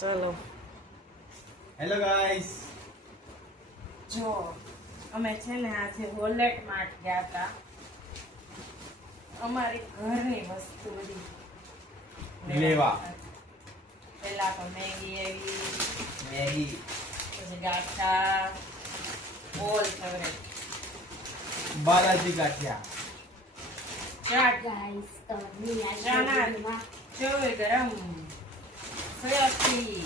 ચલો hello guys, જો અમે છે ને આજે વોલેટ માર્ટ ગયા હતા. અમારી ઘરની વસ્તુ બધી લેવા. પેલા તો મેગી આવી, મેગી, પછી ગાંઠા, ઓલ ફેવરેટ બાલાજી ગાંઠિયા, ચાટ, Guys, Tony, ચણા, ચોવી ગરમ, સોયાથી,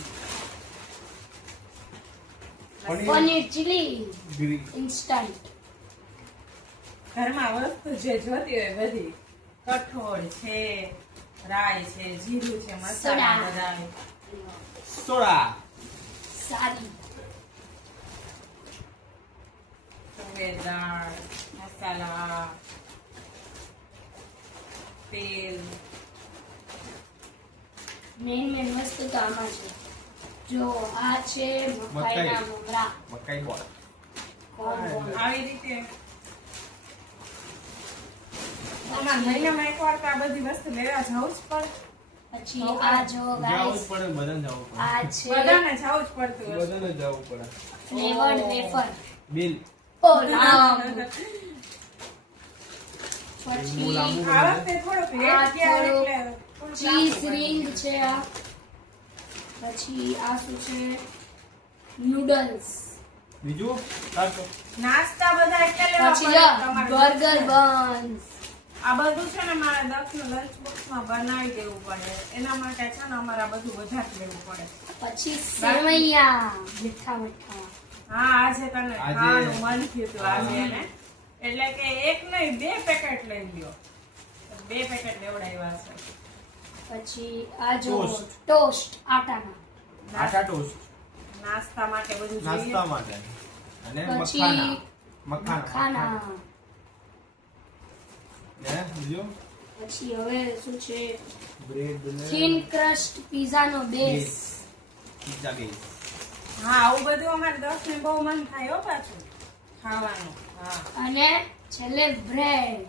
Paneer chili, ગ્રી, instant. ઘરમાં વસ્તુ જે જોતી હોય બધી, કઠોળ છે, રાઈ છે, જીરું છે, મસાલા સોડા. બધા, સોડા, Sari. તુવેર દાળ, મસાલા, તેલ, મેન વસ્તુ તો આમાં છે. જો આ છે મકાઈના મમરા. મકાઈ બોલ, કોણ? આવી રીતે અમારે મહિનામાં એકવાર તો આ બધી વસ્તુ લેવા જવું જ પડે. પછી આ જો જવું જ guys, પડે, બધાને જવું પડે, આ છે બધાને જવું જ પડતું હશે. બધાને જવું પડે. flavored wafer. બિલ ઓ લાંબુ. બહુ પછી લાંબુ આ વખતે થોડુંક આ લેટ ગયા થોડુંક એટલે થોડુંક ચીઝ લાંબુ રિંગ છે આ. પછી આ શું છે? નૂડલ્સ. બીજું કાઢો. પડે. નાસ્તા બધા એટલે લેવા પછી પડે લો તમારે બર્ગર દસને. બન્સ. આ બધું છે ને મારે 10 નું લંચ બોક્સમાં બનાવી દેવું પડે. એના માટે છે ને અમારે આ બધું વધારે લેવું પડે. પછી સેવૈયા મીઠા મીઠા. હા, આજે તને આજે- ખાવાનું મન થયું હતું આજે એને. એટલે કે એક નહીં 2 પેકેટ લઈ લ્યો. 2 પેકેટ લેવડાવ્યા છે. પછી આ જો Toast. ટોસ્ટ આટાના. આટા ટોસ્ટ નાસ્તા માટે બધું જોઈએ. નાસ્તા માટે, અને પછી મખાના, ખાના. ને બીજું પછી હવે શું છે? બ્રેડ ને થીન ક્રસ્ટ પિઝા નો બેઝ. Pizza base. હા, આવું બધું અમારે 10 ને બહુ મન થાય હો પાછું ખાવાનું. હા, અને છેલ્લે બ્રેડ.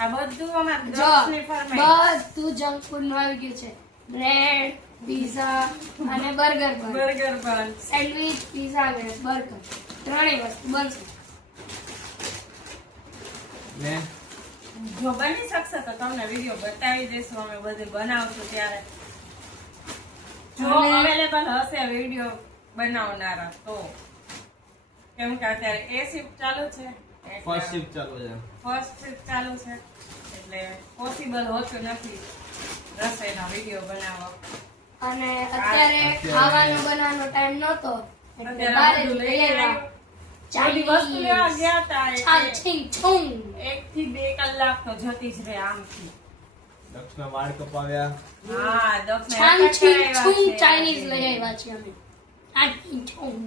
આ બધું અમારે જો 10 ની ફરમાઈશ. બધું જંક ફૂડ નું આવી ગયું છે. બ્રેડ, પિઝા અને બર્ગર બન. બર્ગર બન. સેન્ડવિચ, પિઝા અને બર્ગર ત્રણેય વસ્તુ બનશે. ને જો બની શકશે તો તમને વિડીયો બતાવી દેશું અમે બધું બનાવશું ત્યારે. જો અને- અવેલેબલ હશે વિડીયો બનાવનારા તો. કેમ કે અત્યારે એ શિફ્ટ ચાલુ છે. ફર્સ્ટ શિફ્ટ ચાલુ છે. ફર્સ્ટ શિફ્ટ ચાલુ છે એટલે પોસિબલ હોતું નથી રસોઈનો વિડીયો બનાવવો. અને અત્યારે ખાવાનો બનાવવાનો ટાઈમ નહોતો એટલે અત્યારે બહાર જ બધું લઈ લઈ આવ્યા. બધી વસ્તુ લેવા ગયા હતા ચાલ એટલે છીંગ છુંગ. 1 થી 2 કલાક તો જતી જ રહે આમથી. દક્ષના વાળ કપાવ્યા. હા, દક્ષને છાન haircut છીંગ કરાવ્યા છુંગ છે. ચાઇનીઝ લઈ આવ્યા છીએ અમે. છાન છીંગ છુંગ.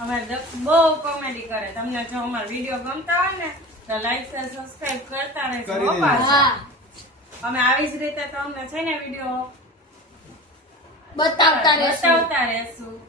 અમારે દક્ષ બહુ કોમેડી કરે. તમને જો અમારા વિડીયો ગમતા હોય ને તો લાઈક શેર સબસ્ક્રાઇબ કરતા રહેજો. કરી દેજો. પાછા. હા, અમે આવી જ રીતે તમને છે ને વિડીયો બતાવતા રહેશું. બતાવતા રહેશું.